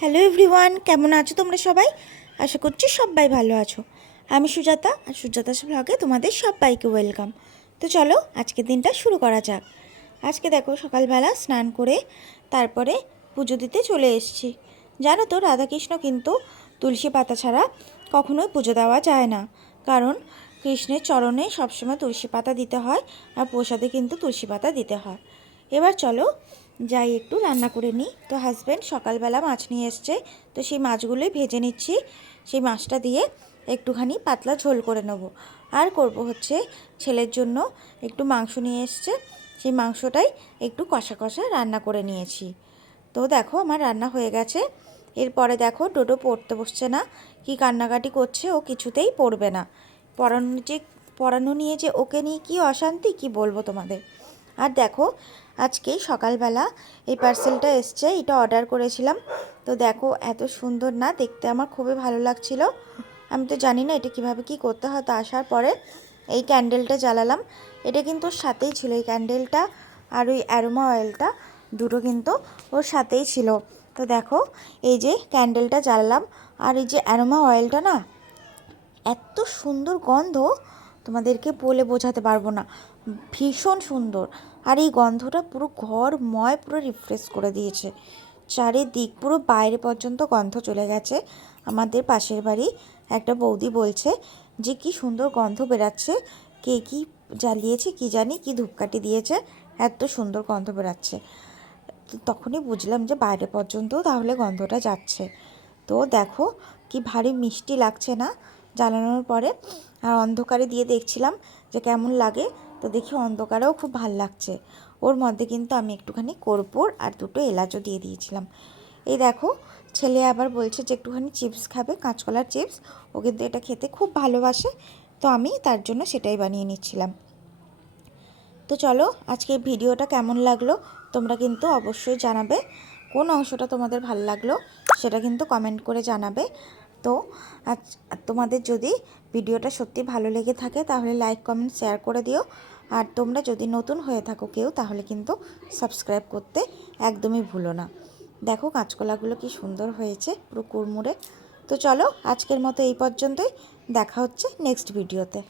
Hello everyone, কেমন আছো তোমরা সবাই? আশা করছি সবাই ভালো আছো। আমি সুজাতা, আর সুজাতাস ব্লগে তোমাদের সবাইকে ওয়েলকাম। তো চলো আজকের দিনটা শুরু করা যাক। আজকে দেখো সকালবেলা স্নান করে তারপরে পুজো দিতে চলে এসেছি। জানো তো রাধাকৃষ্ণ কিন্তু তুলসী পাতা ছাড়া কখনোই পুজো দেওয়া যায় না, কারণ কৃষ্ণের চরণে সবসময় তুলসী পাতা দিতে হয়, আর প্রসাদে কিন্তু তুলসী পাতা দিতে হয়। এবার চলো যাই একটু রান্না করে নিই। তো হাজব্যান্ড সকালবেলা মাছ নিয়ে এসছে, তো সেই মাছগুলোই ভেজে নিচ্ছি। সেই মাছটা দিয়ে একটুখানি পাতলা ঝোল করে নেব। আর করব হচ্ছে ছেলের জন্য একটু মাংস নিয়ে এসছে, সেই মাংসটাই একটু কষা কষা রান্না করে নিয়েছি। তো দেখো আমার রান্না হয়ে গেছে। এরপরে দেখো ডোডো পড়তে বসছে না, কি কান্নাকাটি করছে, ও কিছুতেই পড়বে না। পড়ানো নিয়ে যে ওকে নিয়ে কী অশান্তি কি বলবো তোমাদের। আর দেখো আজকে সকালবেলা এই পার্সেলটা এসছে, এটা অর্ডার করেছিলাম। তো দেখো এত সুন্দর না দেখতে, আমার খুবই ভালো লাগছিল। আমি তো জানি না এটা কিভাবে কি করতে হয়। তো আসার পরে এই ক্যান্ডেলটা জ্বালালাম। এটা কিন্তু ওর সাথেই ছিল, এই ক্যান্ডেলটা আর ওই অ্যারোমা অয়েলটা দুটো কিন্তু ওর সাথেই ছিল। তো দেখো এই যে ক্যান্ডেলটা জ্বালালাম, আর এই যে অ্যারোমা অয়েলটা না, এত সুন্দর গন্ধ তোমাদেরকে বলে বোঝাতে পারবো না, ভীষণ সুন্দর। আর এই গন্ধটা পুরো ঘরময় পুরো রিফ্রেশ করে দিয়েছে, চারিদিক পুরো বাইরে পর্যন্ত গন্ধ চলে গেছে। আমাদের পাশের বাড়ি একটা বৌদি বলছে যে কি সুন্দর গন্ধ বেরাচ্ছে, কে কি জ্বালিয়েছে কি জানি, কি ধূপকাঠি দিয়েছে, এত সুন্দর গন্ধ বেরাচ্ছে। তো তখনই বুঝলাম যে বাইরে পর্যন্তও তাহলে গন্ধটা যাচ্ছে। তো দেখো কি ভারী মিষ্টি লাগছে না জ্বালানোর পরে। আর অন্ধকারে দিয়ে দেখছিলাম যে কেমন লাগে, তো দেখি অন্ধকারেও খুব ভাল লাগছে। ওর মধ্যে কিন্তু আমি একটুখানি কর্পূর আর দুটো এলাচও দিয়ে দিয়েছিলাম। এই দেখো ছেলে আবার বলছে যে একটুখানি চিপস খাবে, কাঁচকলার চিপস। ও কিন্তু এটা খেতে খুব ভালোবাসে, তো আমি তার জন্য সেটাই বানিয়ে নিচ্ছিলাম। তো চলো আজকে ভিডিওটা কেমন লাগলো তোমরা কিন্তু অবশ্যই জানাবে। কোন অংশটা তোমাদের ভালো লাগলো সেটা কিন্তু কমেন্ট করে জানাবে। তো আজ তোমাদের যদি ভিডিওটা সত্যি ভালো লেগে থাকে তাহলে লাইক কমেন্ট শেয়ার করে দিও। আর তোমরা যদি নতুন হয়ে থাকো কেউ তাহলে কিন্তু সাবস্ক্রাইব করতে একদমই ভুলো না। দেখো কাঁচকলাগুলো কি সুন্দর হয়েছে পুরো কুড়মুড়ে। তো চলো আজকের মতো এই পর্যন্তই, দেখা হচ্ছে নেক্সট ভিডিওতে।